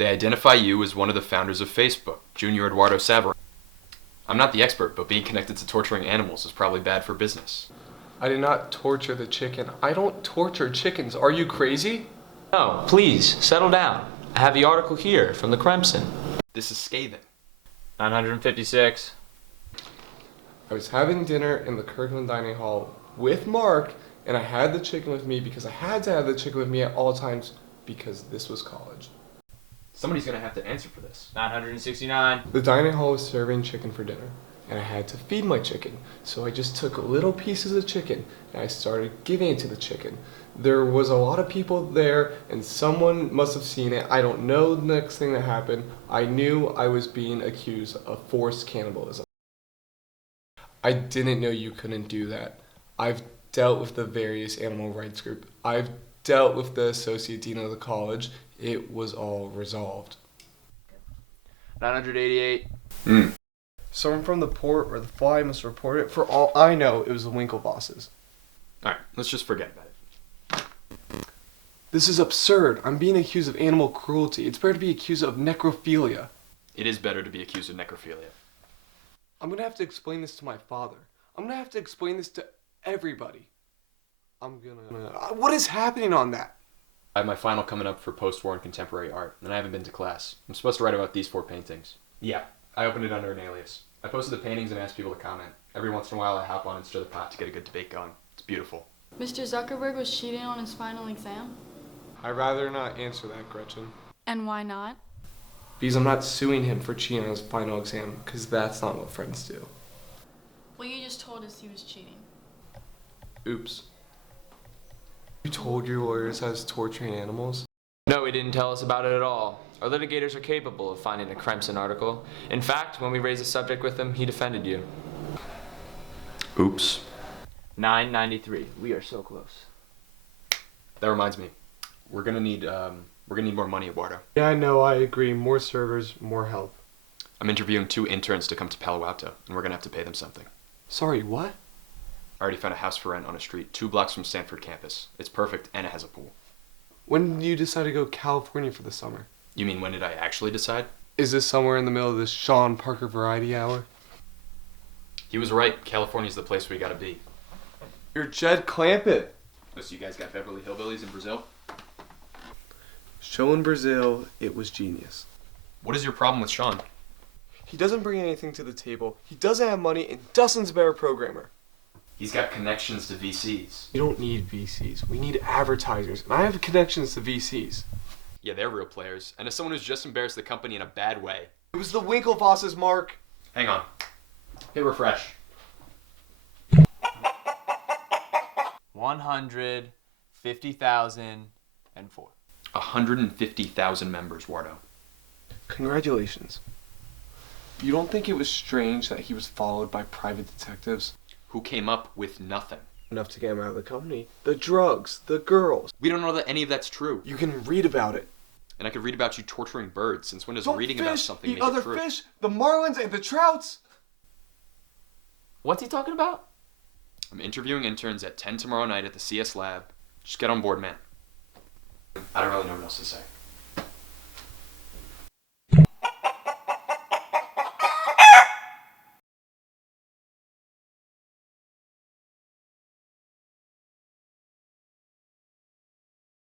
They identify you as one of the founders of Facebook, Junior Eduardo Saverin. I'm not the expert, but being connected to torturing animals is probably bad for business. I did not torture the chicken. I don't torture chickens. Are you crazy? No, please, settle down. I have the article here from the Crimson. This is scathing. 956. I was having dinner in the Kirkland Dining Hall with Mark, and I had the chicken with me because I had to have the chicken with me at all times because this was college. Somebody's gonna have to answer for this. 969. The dining hall was serving chicken for dinner, and I had to feed my chicken. So I just took little pieces of chicken, and I started giving it to the chicken. There was a lot of people there, and someone must have seen it. I don't know the next thing that happened. I knew I was being accused of forced cannibalism. I didn't know you couldn't do that. I've dealt with the various animal rights group. I've dealt with the associate dean of the college. It was all resolved. 988. Someone from the port or the fly must report it. For all I know, it was the Winklevosses. Alright, let's just forget about it. This is absurd. I'm being accused of animal cruelty. It's better to be accused of necrophilia. It is better to be accused of necrophilia. I'm gonna have to explain this to my father. I'm gonna have to explain this to everybody. What is happening on that? I have my final coming up for post-war and contemporary art, and I haven't been to class. I'm supposed to write about these 4 paintings. Yeah, I opened it under an alias. I posted the paintings and asked people to comment. Every once in a while I hop on and stir the pot to get a good debate going. It's beautiful. Mr. Zuckerberg was cheating on his final exam? I'd rather not answer that, Gretchen. And why not? Because I'm not suing him for cheating on his final exam, because that's not what friends do. Well, you just told us he was cheating. Oops. You told your lawyers I was torturing animals? No, he didn't tell us about it at all. Our litigators are capable of finding a Crimson article. In fact, when we raised the subject with him, he defended you. Oops. 993. We are so close. That reminds me. We're gonna need more money, Eduardo. Yeah, I know, I agree. More servers, more help. I'm interviewing 2 interns to come to Palo Alto, and we're gonna have to pay them something. Sorry, what? I already found a house for rent on a street 2 blocks from Stanford campus. It's perfect, and it has a pool. When did you decide to go California for the summer? You mean when did I actually decide? Is this somewhere in the middle of this Sean Parker variety hour? He was right. California's the place we gotta be. You're Jed Clampett. Oh, so you guys got Beverly Hillbillies in Brazil? Show in Brazil, it was genius. What is your problem with Sean? He doesn't bring anything to the table, he doesn't have money, and Dustin's a better programmer. He's got connections to VCs. We don't need VCs, we need advertisers, and I have connections to VCs. Yeah, they're real players. And as someone who's just embarrassed the company in a bad way. It was the Winklevosses, Mark. Hang on. Hit refresh. 150,004. 150,000 members, Wardo. Congratulations. You don't think it was strange that he was followed by private detectives? Who came up with nothing. Enough to get him out of the company. The drugs, the girls. We don't know that any of that's true. You can read about it. And I could read about you torturing birds. Since when does Don't reading fish, about something the make other it true? fish, the marlins and the trouts. What's he talking about? I'm interviewing interns at 10 tomorrow night at the CS lab. Just get on board, man. I don't really know what else to say.